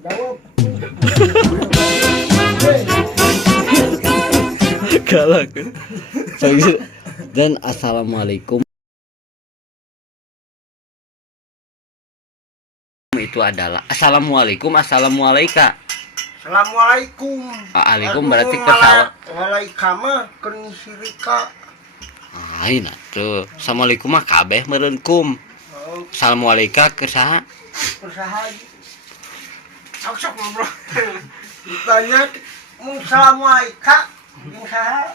Jawab. Galak. Dan assalamualaikum itu adalah assalamualaikum assalamualaikum. Alaikum berarti kesalah. Walaikama keun sirika. Lain atuh. Assalamualaikum mah kabeh meureun kum. Assalamualaikum ke saha? Usaha. Aku sok ngobrol. Ditanya assalamualaikum. Usaha.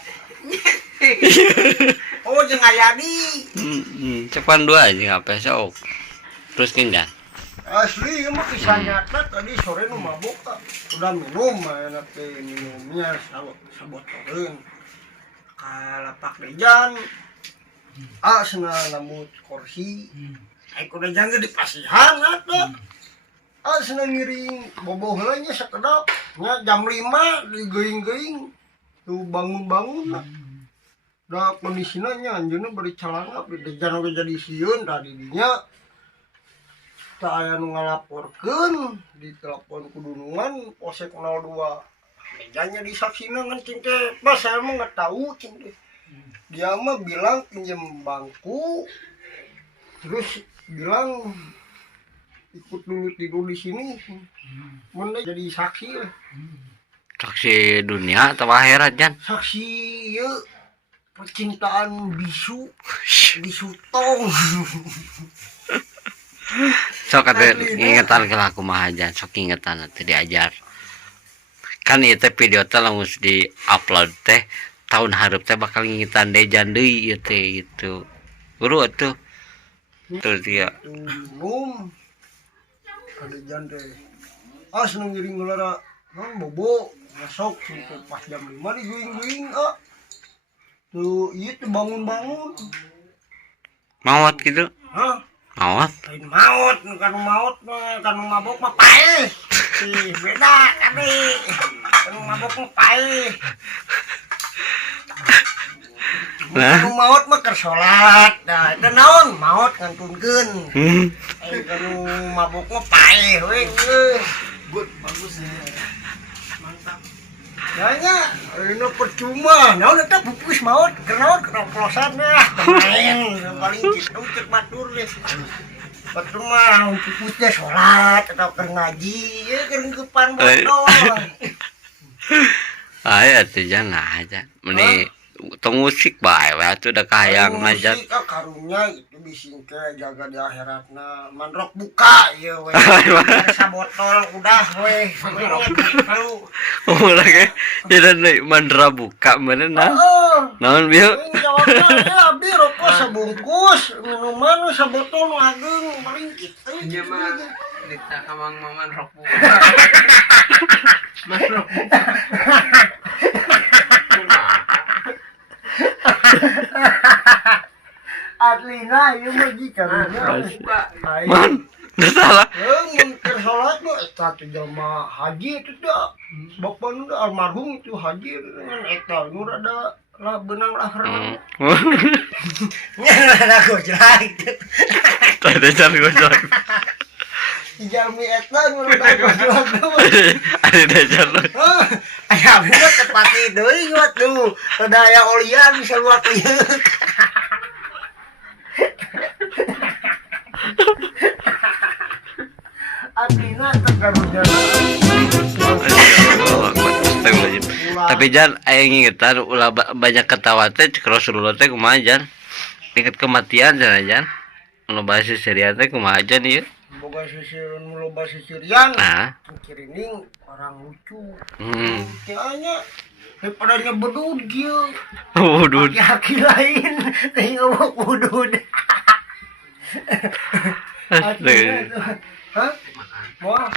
Oh jeung ayadi. Cepan dua aja apa sok. Terus kan Asli mah kisah nyata tadi sore nu mabuk udah minum enak teh minumnya sabotoreun kalapak dejan cenah nambut kursi ai ku dejan ge dipasihan atuh cenah ngiring boboh heula nya sakedap nya jam 5 digeuing-geuing tuh bangun-bangun da kondisina nya anjeunna bari calana dejan oge jadi sieun tadi dinya saya ngalaporkan di telepon kudunungan Polsek 02 mejanya disaksina kan cinte pas saya mah nggak tahu cinte dia mah bilang pinjam bangku terus bilang ikut dulu tidur di sini mana jadi saksi lah saksi dunia atau akhirat Jan? Saksi ya percintaan bisu tong. Sok atuh ingetan ke laku mah aja sok ingetan atuh diajar kan ieu teh video teh lamun di upload teh tahun hareup teh bakal ngingetan dejan deui ieu teh gitu guru atuh terus dia minum ada jande seneng ngiring gelara bobo masuk pas jam 5 diguing-guing tuh iya tuh bangun-bangun maot gitu hah maot lain maut kan mabok mah paeh sih beda kami kan mabok mah paeh nah maut mah keur salat nah itu naon maut ngantunkeun kan mabok mah paeh we good bagus mantap nanya ini percuma naon eta pupus maut kenaon keplosan lah main paling gitu cek batur deh betul mah pupusnya sholat atau keur ngaji ya keur ngeupan bodoh aya atuh jangan aja meni tong musik bae we atuh da kahayang ngajar karunya itu bisingke jaga di akhiratna manrok buka ieu we sabotol udah we ulah ge jadi mandra buka meunna naon bieu jawabna ya abdi rokok sabungkus minuman sabotol nu ageung paling kitu nya mah dita kamang maman rok buka manrok buka Adlina ieu mah jikarunya man da salah mun keur salat mah eta teh jelema haji itu dah bapak nu almarhum itu haji dengan eta nu rada lah benang lah renang nya rada gojlak tadi cari gojlak jami eta nu rada gojlak ada dajar aya bener tepati deui tuh rada aya olian bisa luak lieu Adina tergarunya. Tapi Jan aya ngingetan ulah banyak ketawa teh cek Rasulullah teh kumaha Jan? Inget kematian Jan. Mun bahasa Syrian teh kumaha Jan ieu? Boga sisireun mun loba sisirian. Nah, Kirining orang lucu. Kayaknya daripada nyebedud kieu. Wudud. Laki lain teh ngomong wudud. Hah? Wah,